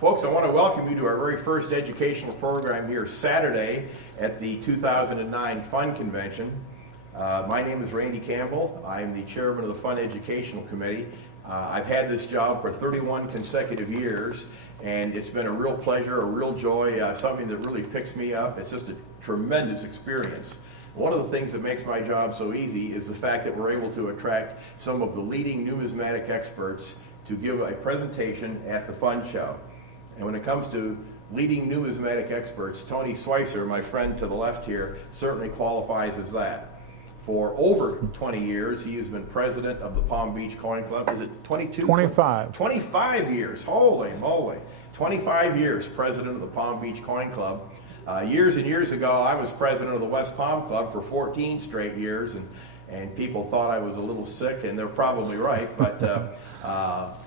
Folks, I want to welcome you to our very first educational program here Saturday at the 2009 Fund Convention. My name is Randy Campbell. I'm the chairman of the Fund Educational Committee. I've had this job for 31 consecutive years, and it's been a real pleasure, a real joy, something that really picks me up. It's just a tremendous experience. One of the things that makes my job so easy is the fact that we're able to attract some of the leading numismatic experts to give a presentation at the Fund Show. And when it comes to leading numismatic experts, Tony Swicer, my friend to the left here, certainly qualifies as that. For over 20 years, he has been president of the Palm Beach Coin Club. Is it 22? 25. 25 years, holy moly. 25 years president of the Palm Beach Coin Club. Years and years ago, I was president of the West Palm Club for 14 straight years, and people thought I was a little sick, and they're probably right, but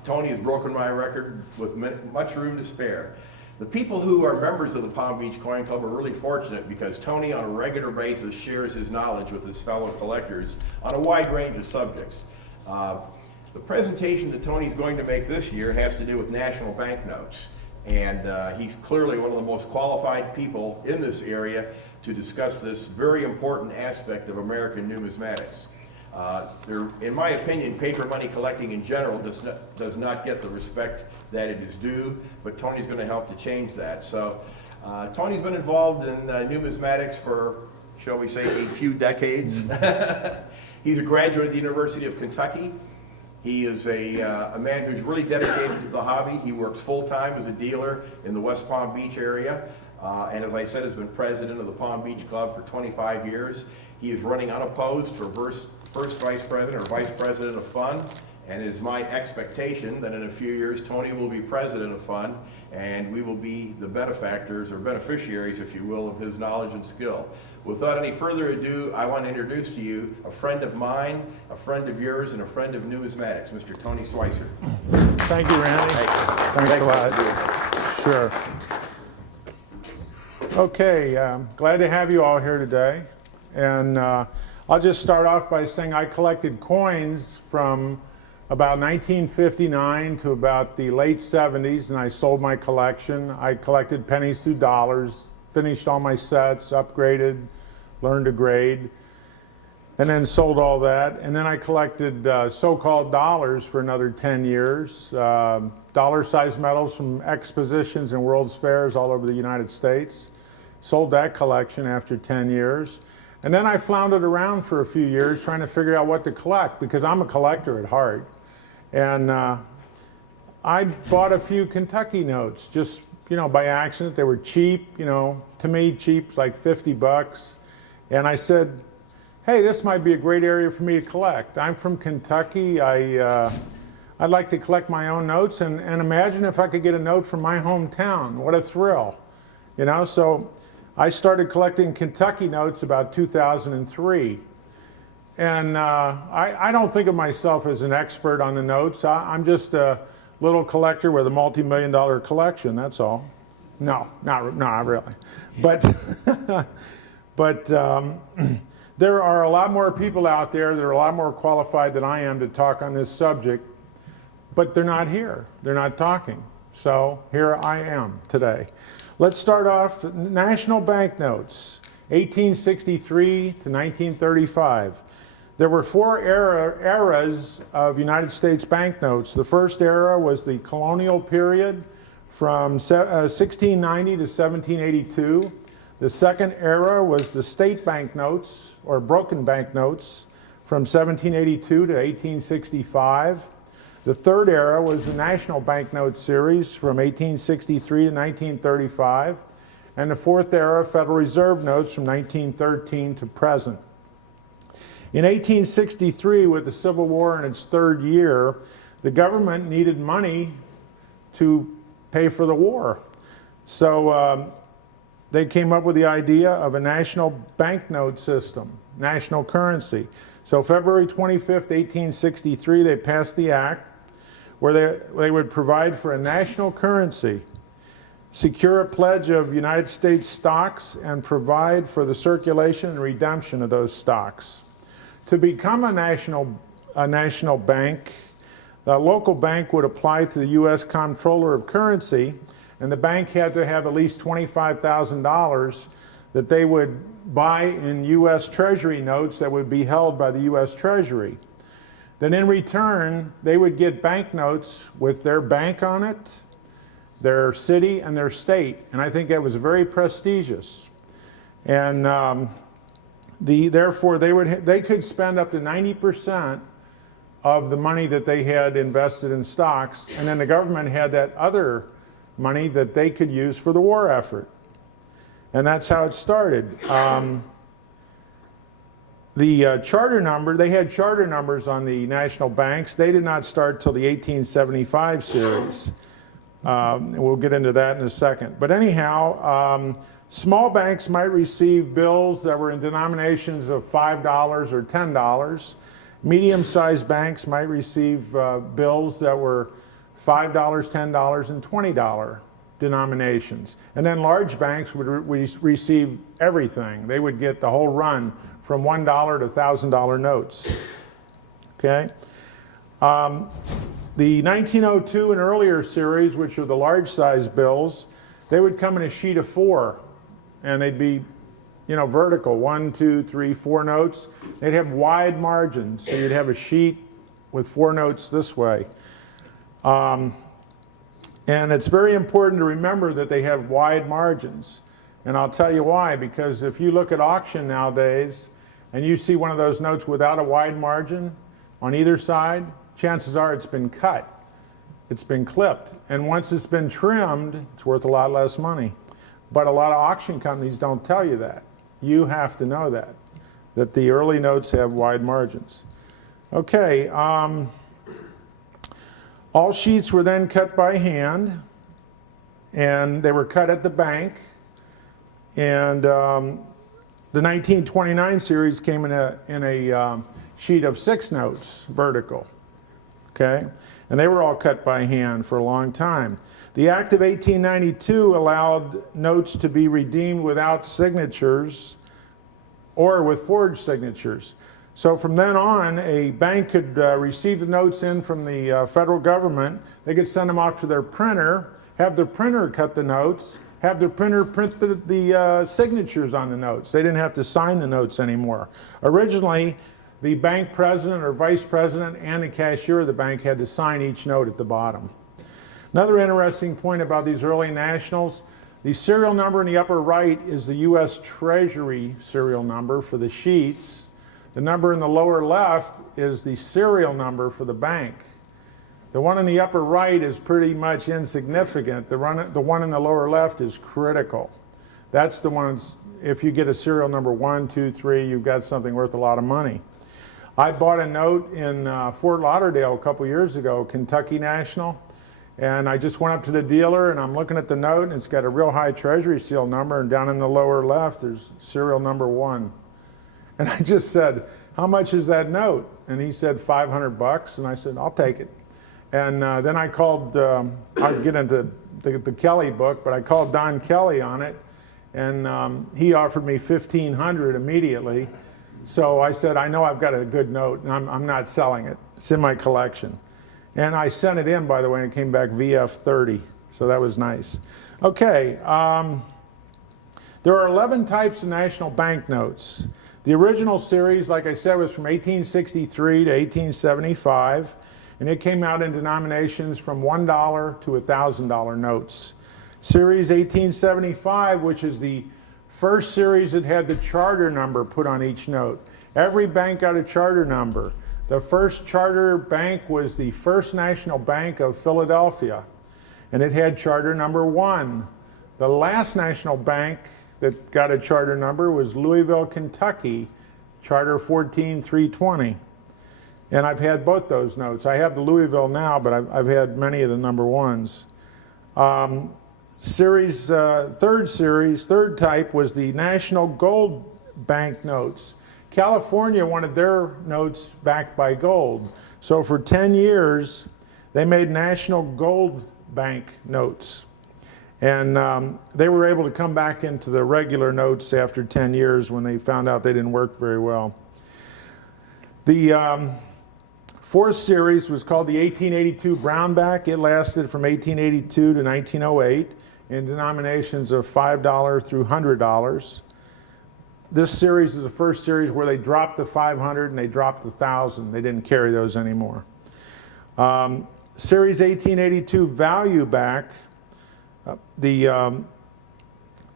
Tony has broken my record with much room to spare. The people who are members of the Palm Beach Coin Club are really fortunate because Tony on a regular basis shares his knowledge with his fellow collectors on a wide range of subjects. The presentation that Tony's going to make this year has to do with national banknotes, and he's clearly one of the most qualified people in this area to discuss this very important aspect of American numismatics. In my opinion, paper money collecting in general does not get the respect that it is due, but Tony's going to help to change that. So Tony's been involved in numismatics for, shall we say, a few decades. He's a graduate of the University of Kentucky. He is a man who's really dedicated to the hobby. He works full-time as a dealer in the West Palm Beach area. And as I said, has been president of the Palm Beach Club for 25 years. He is running unopposed for first vice president or vice president of Fund, and it is my expectation that in a few years Tony will be president of Fund, and we will be the benefactors or beneficiaries, if you will, of his knowledge and skill. Without any further ado, I want to introduce to you a friend of mine, a friend of yours, and a friend of numismatics, Mr. Tony Swicer. Thank you, Randy. Thanks a lot. Sure. Okay, glad to have you all here today. And I'll just start off by saying I collected coins from about 1959 to about the late 70s, and I sold my collection. I collected pennies through dollars, finished all my sets, upgraded, learned to grade, and then sold all that. And then I collected so-called dollars for another 10 years, dollar-sized medals from expositions and World's Fairs all over the United States. Sold that collection after 10 years. And then I floundered around for a few years trying to figure out what to collect because I'm a collector at heart. And I bought a few Kentucky notes just, by accident. They were cheap, to me cheap, like 50 bucks. And I said, hey, this might be a great area for me to collect. I'm from Kentucky. I'd like to collect my own notes and imagine if I could get a note from my hometown. What a thrill, So I started collecting Kentucky notes about 2003. And I don't think of myself as an expert on the notes. I'm just a little collector with a multi-million-dollar collection, that's all. No, not really. But, there are a lot more people out there that are a lot more qualified than I am to talk on this subject, but they're not here. They're not talking. So here I am today. Let's start off national banknotes, 1863 to 1935. There were four eras of United States banknotes. The first era was the colonial period from 1690 to 1782. The second era was the state banknotes, or broken banknotes, from 1782 to 1865. The third era was the national banknote series from 1863 to 1935. And the fourth era, Federal Reserve notes from 1913 to present. In 1863, with the Civil War in its third year, the government needed money to pay for the war. So they came up with the idea of a national banknote system, national currency. So February 25th, 1863, they passed the act where they would provide for a national currency, secure a pledge of United States stocks, and provide for the circulation and redemption of those stocks. To become a national bank, the local bank would apply to the U.S. Comptroller of Currency and the bank had to have at least $25,000 that they would buy in U.S. Treasury notes that would be held by the U.S. Treasury. Then in return, they would get banknotes with their bank on it, their city, and their state. And I think that was very prestigious. And therefore, they could spend up to 90% of the money that they had invested in stocks, and then the government had that other money that they could use for the war effort. And that's how it started. The charter number, they had charter numbers on the national banks. They did not start till the 1875 series. We'll get into that in a second. But anyhow, small banks might receive bills that were in denominations of $5 or $10. Medium-sized banks might receive bills that were $5, $10, and $20 denominations. And then large banks would receive everything. They would get the whole run from $1 to $1,000 notes. Okay? The 1902 and earlier series, which are the large-size bills, they would come in a sheet of 4, and they'd be, you know, vertical, 1, 2, 3, 4 notes. They'd have wide margins, so you'd have a sheet with 4 notes this way. And it's very important to remember that they have wide margins. And I'll tell you why, because if you look at auction nowadays and you see one of those notes without a wide margin on either side, chances are it's been cut. It's been clipped. And once it's been trimmed, it's worth a lot less money. But a lot of auction companies don't tell you that. You have to know that the early notes have wide margins. Okay. All sheets were then cut by hand, and they were cut at the bank. And the 1929 series came in a sheet of 6 notes, vertical. Okay? And they were all cut by hand for a long time. The Act of 1892 allowed notes to be redeemed without signatures or with forged signatures. So from then on, a bank could receive the notes in from the federal government. They could send them off to their printer, have the printer cut the notes, have the printer print the signatures on the notes. They didn't have to sign the notes anymore. Originally, the bank president or vice president and the cashier of the bank had to sign each note at the bottom. Another interesting point about these early nationals, the serial number in the upper right is the U.S. Treasury serial number for the sheets. The number in the lower left is the serial number for the bank. The one in the upper right is pretty much insignificant. The one in the lower left is critical. That's the one, if you get a serial number 1, 2, 3, you've got something worth a lot of money. I bought a note in Fort Lauderdale a couple years ago, Kentucky National, and I just went up to the dealer and I'm looking at the note and it's got a real high Treasury seal number, and down in the lower left there's serial number 1. And I just said, how much is that note? And he said, $500. And I said, I'll take it. And then I called, I'll get into the Kelly book, but I called Don Kelly on it. And he offered me $1,500 immediately. So I said, I know I've got a good note, and I'm not selling it. It's in my collection. And I sent it in, by the way, and it came back VF30. So that was nice. Okay. There are 11 types of national banknotes. The original series, like I said, was from 1863 to 1875, and it came out in denominations from $1 to $1,000 notes. Series 1875, which is the first series that had the charter number put on each note. Every bank got a charter number. The first charter bank was the First National Bank of Philadelphia, and it had charter number 1. The last national bank that got a charter number was Louisville, Kentucky, charter 14320. And I've had both those notes. I have the Louisville now, but I've had many of the number 1s. Third type was the National Gold Bank notes. California wanted their notes backed by gold. So for 10 years, they made National Gold Bank notes. And they were able to come back into the regular notes after 10 years when they found out they didn't work very well. The fourth series was called the 1882 Brownback. It lasted from 1882 to 1908. in denominations of $5 through $100. This series is the first series where they dropped the 500 and they dropped the 1,000. They didn't carry those anymore. Series 1882 value back. The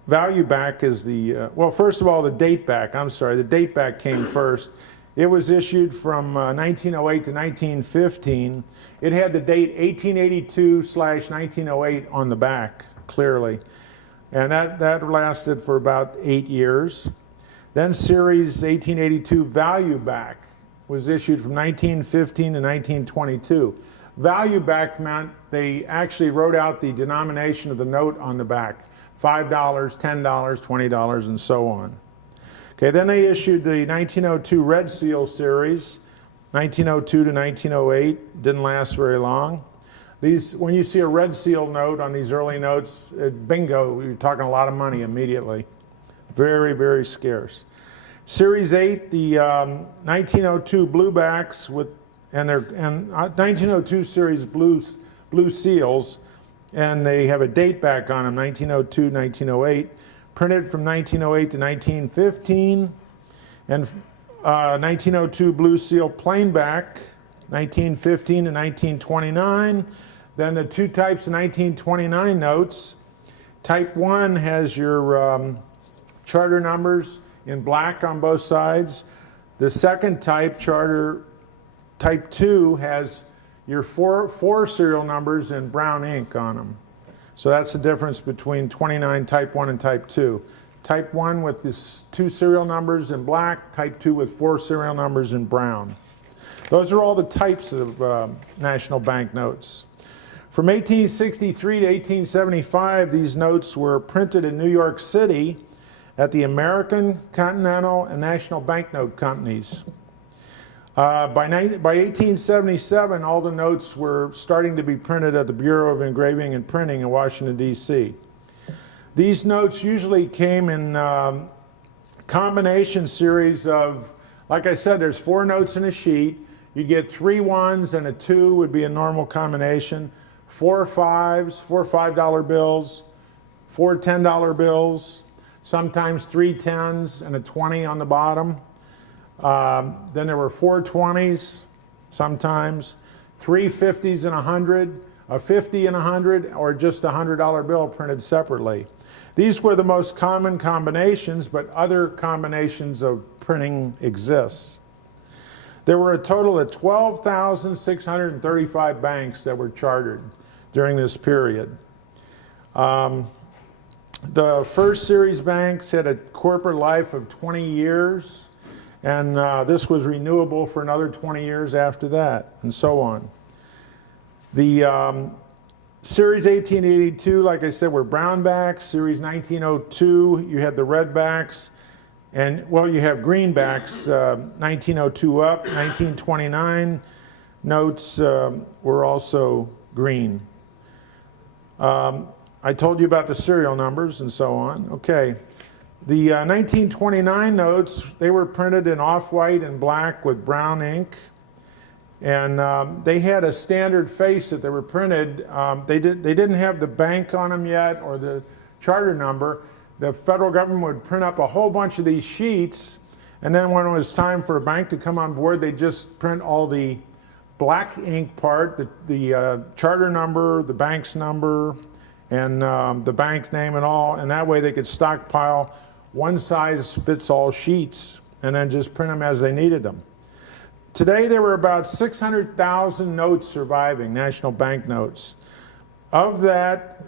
value back is the, well, first of all, the date back. I'm sorry, the date back came first. It was issued from 1908 to 1915. It had the date 1882/1908 on the back, clearly. And that lasted for about 8 years. Then Series 1882 Value Back was issued from 1915 to 1922. Value Back meant they actually wrote out the denomination of the note on the back. $5, $10, $20, and so on. Okay, then they issued the 1902 Red Seal series, 1902 to 1908. Didn't last very long. These, when you see a Red Seal note on these early notes, bingo, you're talking a lot of money immediately. Very, very scarce. Series 8, the 1902 Bluebacks with, and 1902 series blue seals, and they have a date back on them, 1902, 1908. Printed from 1908 to 1915, and 1902 Blue Seal Plainback, 1915 to 1929. Then the two types of 1929 notes. Type 1 has your charter numbers in black on both sides. The second type, charter type 2, has your four serial numbers in brown ink on them. So that's the difference between 29 type 1 and type 2. Type 1 with this 2 serial numbers in black, type 2 with 4 serial numbers in brown. Those are all the types of national bank notes. From 1863 to 1875, these notes were printed in New York City at the American, Continental, and National Banknote Companies. By 1877, all the notes were starting to be printed at the Bureau of Engraving and Printing in Washington, D.C. These notes usually came in combination series of, like I said, there's 4 notes in a sheet. You get 3 1s and a 2 would be a normal combination. 4 5s, 4 $5 bills, 4 $10 bills, sometimes 3 10s and a 20 on the bottom. Then there were 4 20s sometimes, 3 50s and 100, a 50 and 100, or just a $100 bill printed separately. These were the most common combinations, but other combinations of printing exist. There were a total of 12,635 banks that were chartered during this period. The first series banks had a corporate life of 20 years. And this was renewable for another 20 years after that, and so on. The Series 1882, like I said, were brownbacks. Series 1902, you had the redbacks. And, well, you have greenbacks, 1902 up. 1929 notes were also green. I told you about the serial numbers and so on. Okay. The 1929 notes, they were printed in off-white and black with brown ink. And they had a standard face that they were printed. They didn't have the bank on them yet or the charter number. The federal government would print up a whole bunch of these sheets, and then when it was time for a bank to come on board, they'd just print all the black ink part, the charter number, the bank's number, and the bank name and all, and that way they could stockpile one-size-fits-all sheets and then just print them as they needed them. Today there were about 600,000 notes surviving, national bank notes. Of that,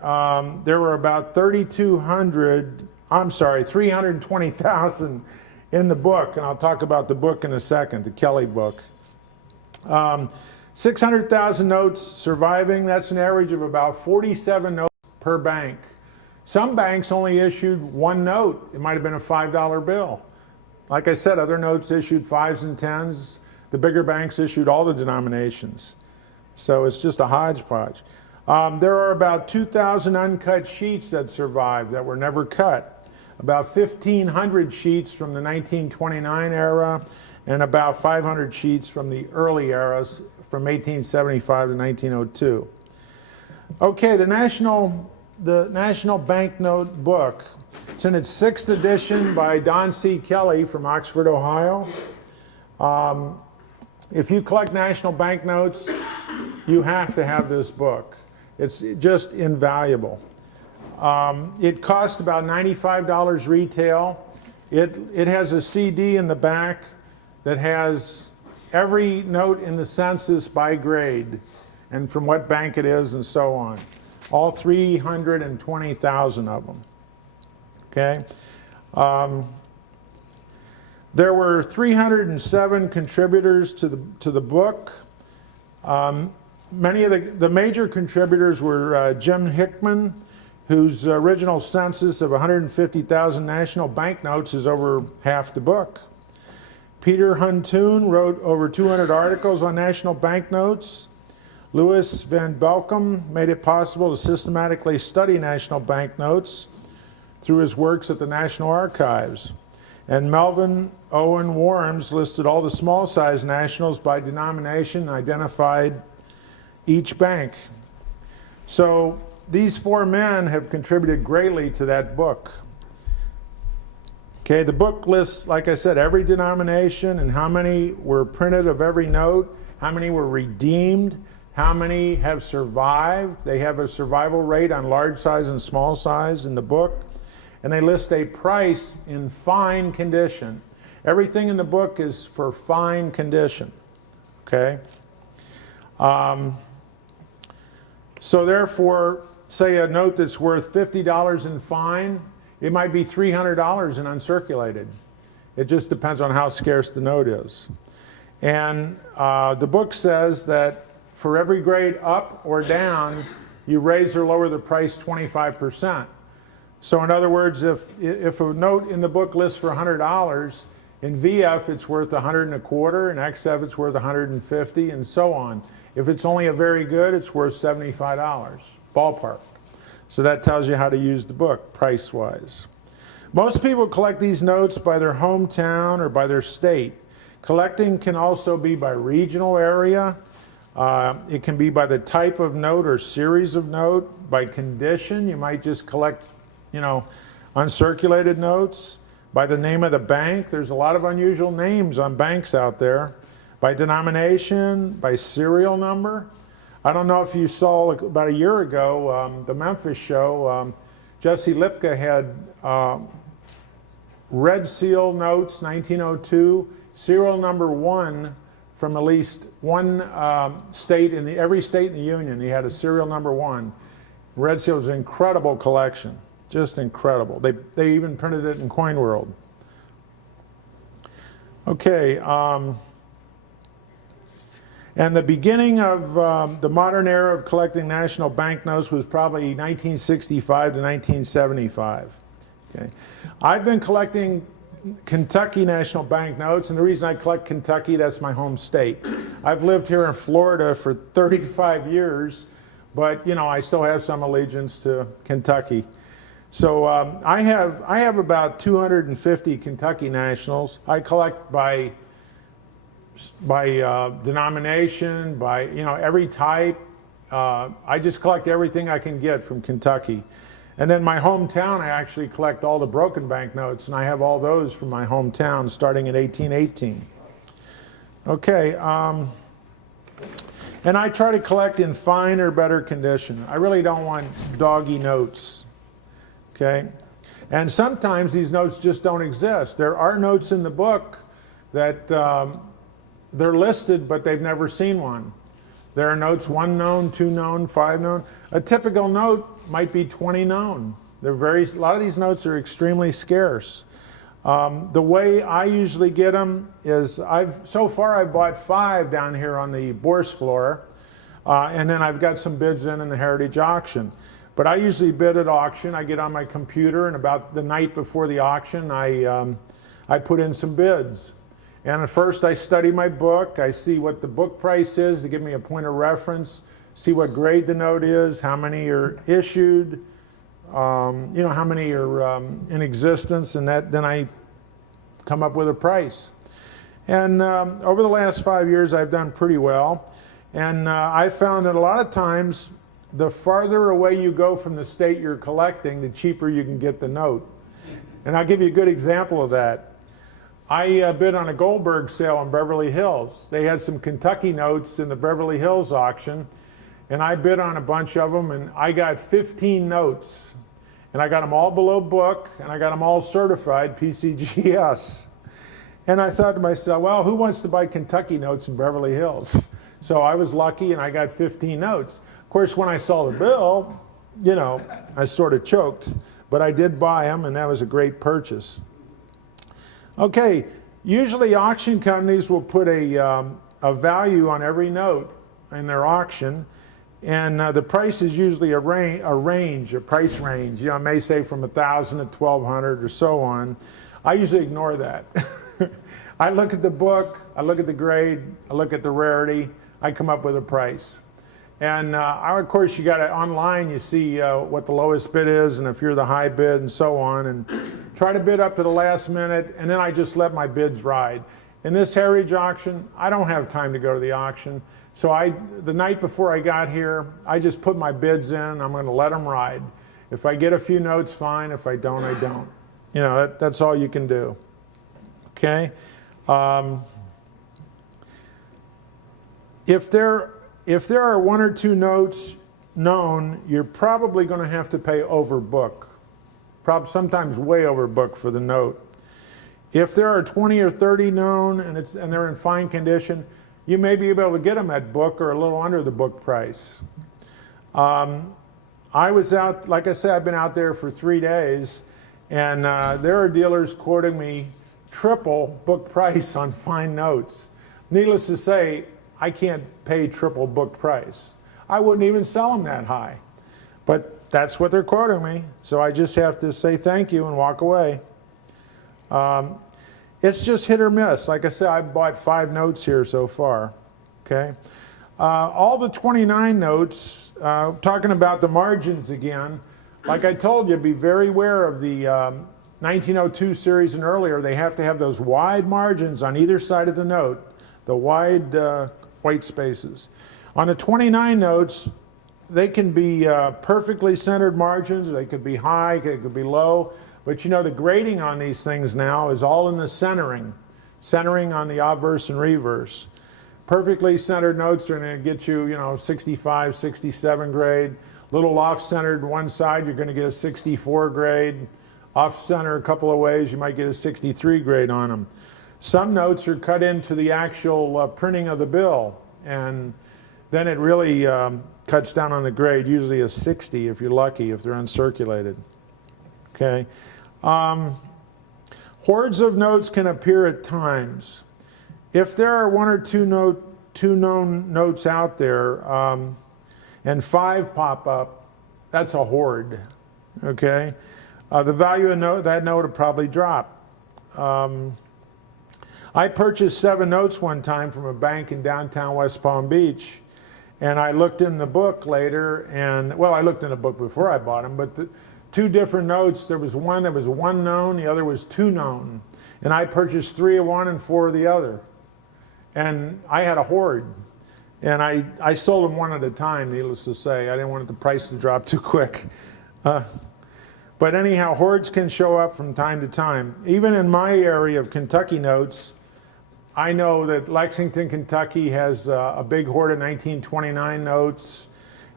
there were about 320,000 in the book, and I'll talk about the book in a second, the Kelly book. 600,000 notes surviving, that's an average of about 47 notes per bank. Some banks only issued 1 note. It might have been a $5 bill. Like I said, other notes issued 5s and 10s. The bigger banks issued all the denominations. So it's just a hodgepodge. There are about 2,000 uncut sheets that survived that were never cut. About 1,500 sheets from the 1929 era and about 500 sheets from the early eras from 1875 to 1902. Okay, the national the National Banknote book. It's in its 6th edition by Don C. Kelly from Oxford, Ohio. If you collect national banknotes, you have to have this book. It's just invaluable. It costs about $95 retail. It has a CD in the back that has every note in the census by grade and from what bank it is and so on. All 320,000 of them. Okay? There were 307 contributors to the book. Many of the major contributors were Jim Hickman, whose original census of 150,000 national banknotes is over half the book. Peter Huntoon wrote over 200 articles on national banknotes. Louis Van Belkom made it possible to systematically study national banknotes through his works at the National Archives. And Melvin Owen Worms listed all the small-size nationals by denomination and identified each bank. So these 4 men have contributed greatly to that book. Okay, the book lists, like I said, every denomination and how many were printed of every note, how many were redeemed, how many have survived. They have a survival rate on large size and small size in the book. And they list a price in fine condition. Everything in the book is for fine condition. Okay? So therefore, say a note that's worth $50 in fine, it might be $300 in uncirculated. It just depends on how scarce the note is. And the book says that for every grade up or down, you raise or lower the price 25%. So in other words, if a note in the book lists for $100, in VF it's worth $125, in XF it's worth $150, and so on. If it's only a very good, it's worth $75, ballpark. So that tells you how to use the book, price-wise. Most people collect these notes by their hometown or by their state. Collecting can also be by regional area. It can be by the type of note or series of note, by condition. You might just collect, uncirculated notes. By the name of the bank. There's a lot of unusual names on banks out there. By denomination, by serial number. I don't know if you saw about a year ago, the Memphis show, Jesse Lipka had red seal notes, 1902, serial number 1 from at least one state, every state in the Union. He had a serial number 1. Red seal was an incredible collection, just incredible. They even printed it in Coin World. Okay. And the beginning of the modern era of collecting national banknotes was probably 1965 to 1975. Okay. I've been collecting Kentucky national banknotes, and the reason I collect Kentucky, that's my home state. I've lived here in Florida for 35 years, but I still have some allegiance to Kentucky. So I have about 250 Kentucky nationals. I collect by denomination, by every type. I just collect everything I can get from Kentucky. And then my hometown, I actually collect all the broken banknotes, and I have all those from my hometown starting in 1818. Okay, and I try to collect in fine or better condition. I really don't want doggy notes. Okay, and sometimes these notes just don't exist. There are notes in the book that they're listed, but they've never seen one. There are notes 1 known, 2 known, 5 known. A typical note might be 20 known. A lot of these notes are extremely scarce. The way I usually get them is so far I've bought 5 down here on the Bourse floor, and then I've got some bids in the Heritage auction. But I usually bid at auction. I get on my computer, and about the night before the auction, I put in some bids. And at first I study my book. I see what the book price is to give me a point of reference, see what grade the note is, how many are issued, how many are in existence, and then I come up with a price. And over the last 5 years I've done pretty well. And I found that a lot of times the farther away you go from the state you're collecting, the cheaper you can get the note. And I'll give you a good example of that. I bid on a Goldberg sale in Beverly Hills. They had some Kentucky notes in the Beverly Hills auction, and I bid on a bunch of them, and I got 15 notes. And I got them all below book, and I got them all certified PCGS. And I thought to myself, well, who wants to buy Kentucky notes in Beverly Hills? So I was lucky, and I got 15 notes. Of course, when I saw the bill, you know, I sort of choked. But I did buy them, and that was a great purchase. Okay, usually auction companies will put a value on every note in their auction. And the price is usually a price range. You know, it may say from 1,000 to 1,200 or so on. I usually ignore that. I look at the book, I look at the grade, I look at the rarity, I come up with a price. And of course, you got it online, you see what the lowest bid is, and if you're the high bid and so on, and try to bid up to the last minute, and then I just let my bids ride. In this heritage auction, I don't have time to go to the auction. So the night before I got here, I just put my bids in. I'm going to let them ride. If I get a few notes, fine. If I don't, I don't. You know, that's all you can do. Okay. If there are one or two notes known, you're probably going to have to pay over book. Sometimes way over book for the note. If there are 20 or 30 known and they're in fine condition, you may be able to get them at book or a little under the book price. I was out, like I said, I've been out there for 3 days, and there are dealers quoting me triple book price on fine notes. Needless to say, I can't pay triple book price. I wouldn't even sell them that high. But that's what they're quoting me, so I just have to say thank you and walk away. It's just hit or miss. Like I said, I bought 5 notes here so far. Okay, all the 29 notes, talking about the margins again, like I told you, be very aware of the 1902 series and earlier. They have to have those wide margins on either side of the note, the wide white spaces. On the 29 notes, they can be perfectly centered margins, or they could be high, they could be low. But you know, the grading on these things now is all in the centering on the obverse and reverse. Perfectly centered notes are going to get you, 65, 67 grade. Little off-centered one side, you're going to get a 64 grade. Off-center a couple of ways, you might get a 63 grade on them. Some notes are cut into the actual printing of the bill, and then it really cuts down on the grade, usually a 60 if you're lucky, if they're uncirculated. Okay. Hordes of notes can appear at times. If there are one or two known notes out there and 5 pop up, that's a horde. Okay. The value of that note will probably drop. I purchased 7 notes one time from a bank in downtown West Palm Beach, and I looked in the book later, and well, I looked in the book before I bought them, but 2 different notes. There was one that was 1 known, the other was 2 known. And I purchased 3 of one and 4 of the other. And I had a horde. And I sold them one at a time, needless to say. I didn't want the price to drop too quick. But anyhow, hordes can show up from time to time. Even in my area of Kentucky notes, I know that Lexington, Kentucky has a big horde of 1929 notes.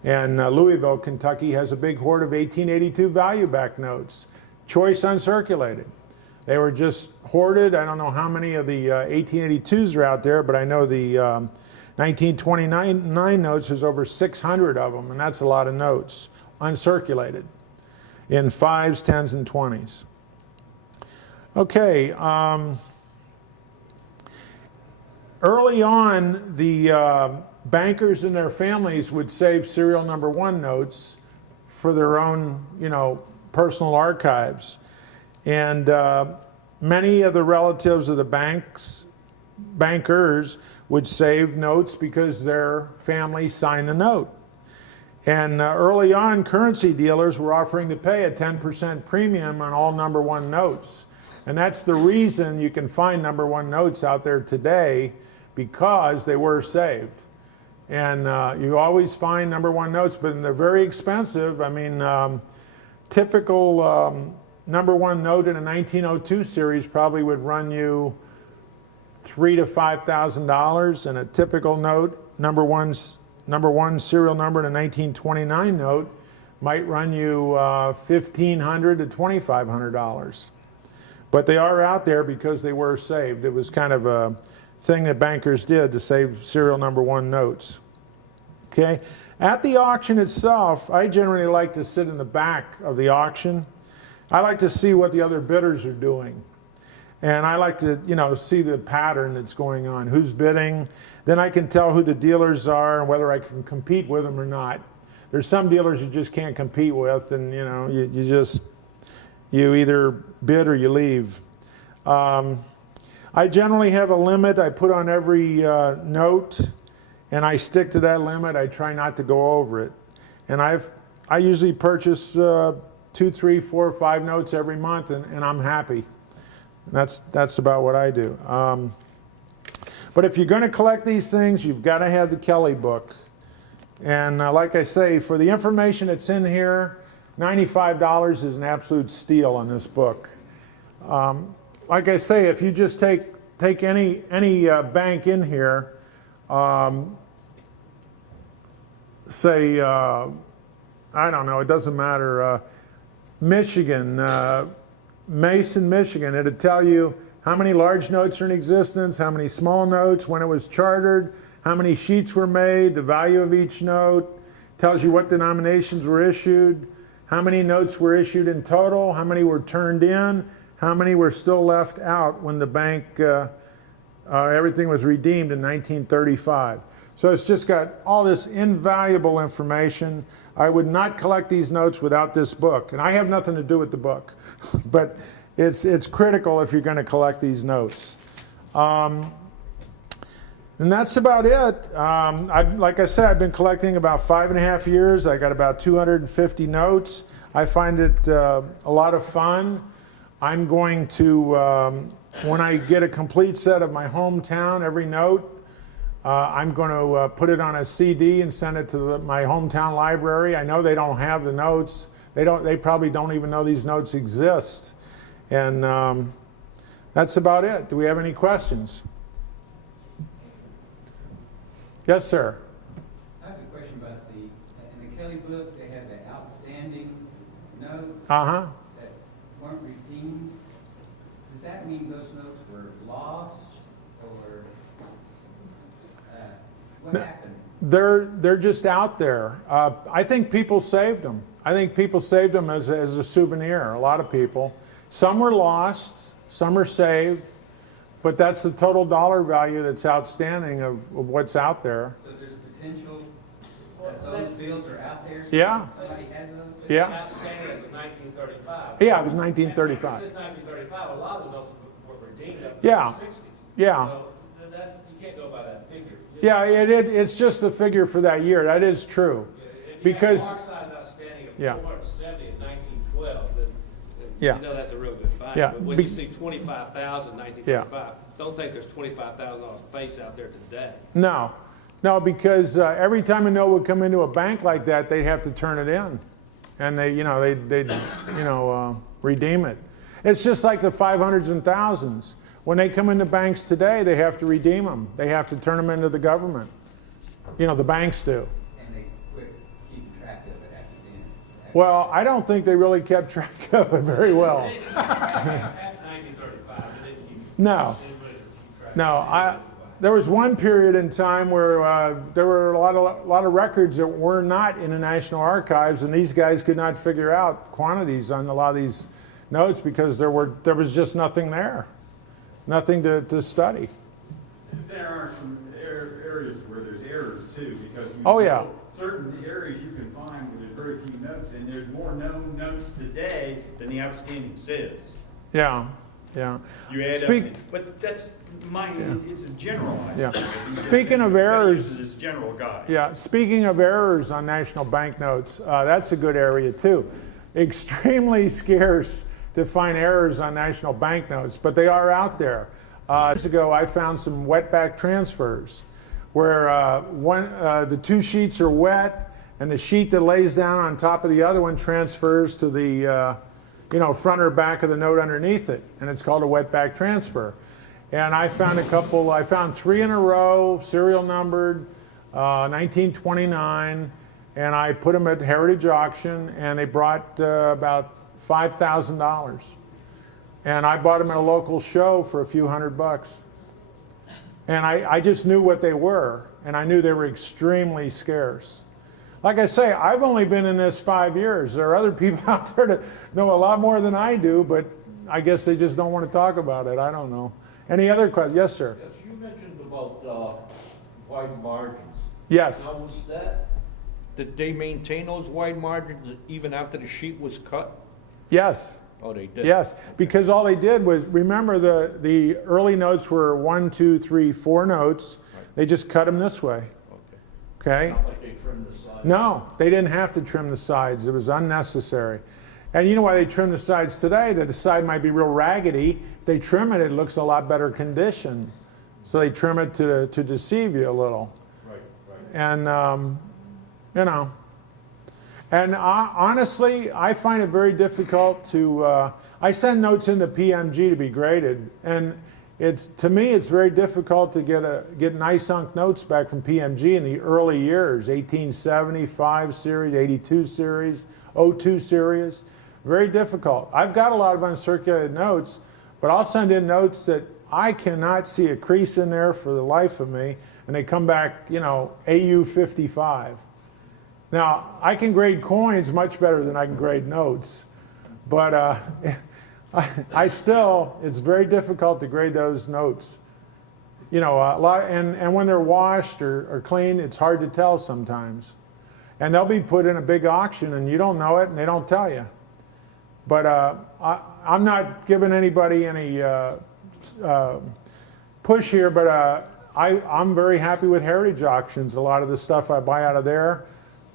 And Louisville, Kentucky has a big horde of 1882 value-back notes, choice uncirculated. They were just hoarded. I don't know how many of the 1882s are out there, but I know the 1929 notes, there's over 600 of them, and that's a lot of notes, uncirculated, in 5s, 10s, and 20s. Okay, early on, the bankers and their families would save serial number 1 notes for their own, personal archives. And many of the relatives of the bankers would save notes because their family signed the note. And early on, currency dealers were offering to pay a 10% premium on all number 1 notes. And that's the reason you can find number 1 notes out there today, because they were saved. And you always find number one notes, but they're very expensive. I mean, typical number one note in a 1902 series probably would run you $3,000 to $5,000, and a typical note, number one serial number in a 1929 note might run you $1,500 to $2,500. But they are out there because they were saved. It was kind of a thing that bankers did to save serial number one notes. Okay, at the auction itself, I generally like to sit in the back of the auction. I like to see what the other bidders are doing. And I like to, see the pattern that's going on, who's bidding. Then I can tell who the dealers are and whether I can compete with them or not. There's some dealers you just can't compete with, and you either bid or you leave. I generally have a limit I put on every note, and I stick to that limit. I try not to go over it. And I usually purchase 2, 3, 4, 5 notes every month, and I'm happy. That's about what I do. But if you're going to collect these things, you've got to have the Kelly book. And like I say, for the information that's in here, $95 is an absolute steal on this book. Like I say, if you just take any bank in here, say, I don't know, it doesn't matter, Michigan, Mason, Michigan, it'll tell you how many large notes are in existence, how many small notes, when it was chartered, how many sheets were made, the value of each note, tells you what denominations were issued, how many notes were issued in total, how many were turned in, how many were still left out when the bank, everything was redeemed in 1935. So it's just got all this invaluable information. I would not collect these notes without this book. And I have nothing to do with the book, but it's critical if you're going to collect these notes. And that's about it. Like I said, I've been collecting about 5.5 years. I got about 250 notes. I find it a lot of fun. I'm going to, when I get a complete set of my hometown, every note, I'm going to put it on a CD and send it to my hometown library. I know they don't have the notes. They probably don't even know these notes exist. And that's about it. Do we have any questions? Yes, sir. I have a question about in the Kelly book, they have the outstanding notes Uh-huh. that weren't redeemed. Does that mean those notes were lost, or what happened? They're just out there. I think people saved them. I think people saved them as a souvenir, a lot of people. Some were lost, some are saved, but that's the total dollar value that's outstanding of what's out there. So there's potential that those bills are out there? Yeah. Somebody has those? Yeah. Outstanding as of 1935. Yeah, it was 1935. Since 1935, a lot of those were redeemed up to Yeah. the 60s. Yeah. So you can't go by that figure. Yeah, it's just the figure for that year. That is true. If Because, you have a size outstanding of yeah. 470 in 1912, then Yeah. you know that's a real good find. Yeah. But when you see 25,000 in 1935, don't think there's $25,000 face out there today. no, because every time a note would come into a bank like that, they'd have to turn it in, and they'd redeem it. It's just like the 500s and thousands. When they come into banks today, they have to redeem them. They have to turn them into the government. The banks do. And they quit keeping track of it after then? Well, I don't think they really kept track of it very well. After 1935, they didn't keep No. anybody to keep track. No, there was one period in time where there were a lot of records that were not in the National Archives, and these guys could not figure out quantities on a lot of these notes because there was just nothing there, nothing to study. There are some areas where there's errors too, because Oh, yeah. certain areas you can find where there's very few notes, and there's more known notes today than the outstanding says. Yeah, yeah. You add Speak- up, but that's it's a generalized. Yeah. thing. Speaking of You gotta errors- use this general guide. Yeah, speaking of errors on national banknotes, that's a good area too. Extremely scarce to find errors on national banknotes, but they are out there. Years ago, I found some wetback transfers where the two sheets are wet, and the sheet that lays down on top of the other one transfers to the front or back of the note underneath it, and it's called a wet back transfer. And I found I found 3 in a row, serial numbered, 1929, and I put them at Heritage Auction, and they brought about $5,000. And I bought them at a local show for a few $100. And I just knew what they were, and I knew they were extremely scarce. Like I say, I've only been in this 5 years. There are other people out there that know a lot more than I do, but I guess they just don't want to talk about it. I don't know. Any other questions? Yes, sir. Yes, you mentioned about wide margins. Yes. Now, was that, did they maintain those wide margins even after the sheet was cut? Yes. Oh, they did? Yes, because all they did was, remember the early notes were 1, 2, 3, 4 notes. Right. They just cut them this way. Okay? Not like they trimmed the sides? No, they didn't have to trim the sides. It was unnecessary. And you know why they trim the sides today? The side might be real raggedy. If they trim it, it looks a lot better condition. So they trim it to deceive you a little. Right, right. And, and honestly, I find it very difficult to, I send notes into PMG to be graded. And to me, it's very difficult to get nice unk notes back from PMG in the early years, 1875 series, 82 series, 02 series. Very difficult. I've got a lot of uncirculated notes, but I'll send in notes that I cannot see a crease in there for the life of me, and they come back, AU 55. Now, I can grade coins much better than I can grade notes, but it's very difficult to grade those notes. A lot, and when they're washed or clean, it's hard to tell sometimes. And they'll be put in a big auction, and you don't know it, and they don't tell you. But I'm not giving anybody any push here, but I'm very happy with Heritage Auctions. A lot of the stuff I buy out of there,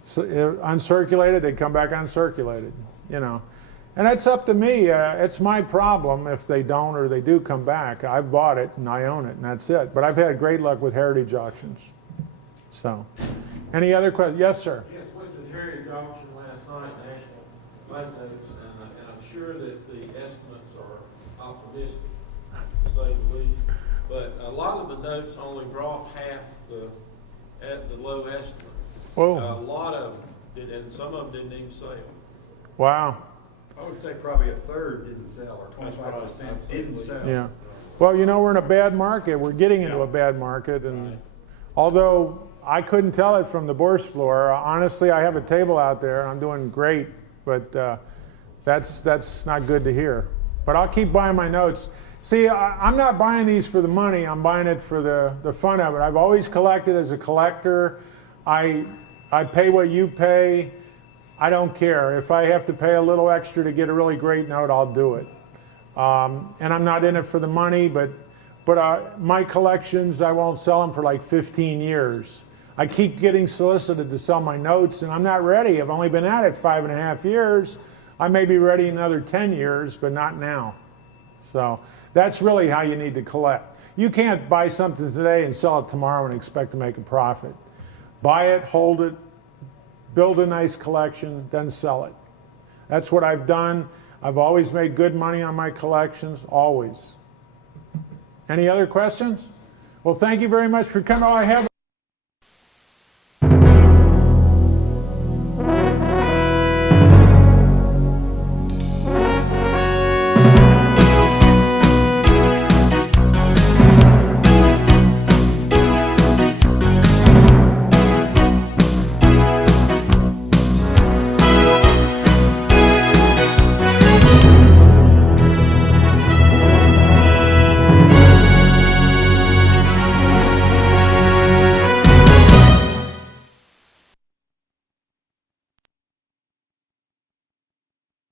uncirculated, they come back uncirculated, And that's up to me. It's my problem if they don't or they do come back. I bought it and I own it, and that's it. But I've had great luck with Heritage Auctions. So, any other questions? Yes, sir. Yes, went to the Heritage Auction last night, National Banknotes, and I'm sure that the estimates are optimistic, to say the least. But a lot of the notes only brought half at the low estimate. Whoa. A lot of them did, and some of them didn't even sell. Wow. I would say probably a third didn't sell, or 25% didn't sell. Yeah. Well, we're in a bad market. We're getting into a bad market, and although I couldn't tell it from the Bourse floor, honestly, I have a table out there, and I'm doing great, but that's not good to hear. But I'll keep buying my notes. See, I'm not buying these for the money. I'm buying it for the fun of it. I've always collected as a collector. I pay what you pay. I don't care. If I have to pay a little extra to get a really great note, I'll do it. And I'm not in it for the money, but my collections, I won't sell them for like 15 years. I keep getting solicited to sell my notes, and I'm not ready. I've only been at it 5.5 years. I may be ready in another 10 years, but not now. So that's really how you need to collect. You can't buy something today and sell it tomorrow and expect to make a profit. Buy it, hold it, build a nice collection, then sell it. That's what I've done. I've always made good money on my collections, always. Any other questions? Well, thank you very much for coming. Oh, I have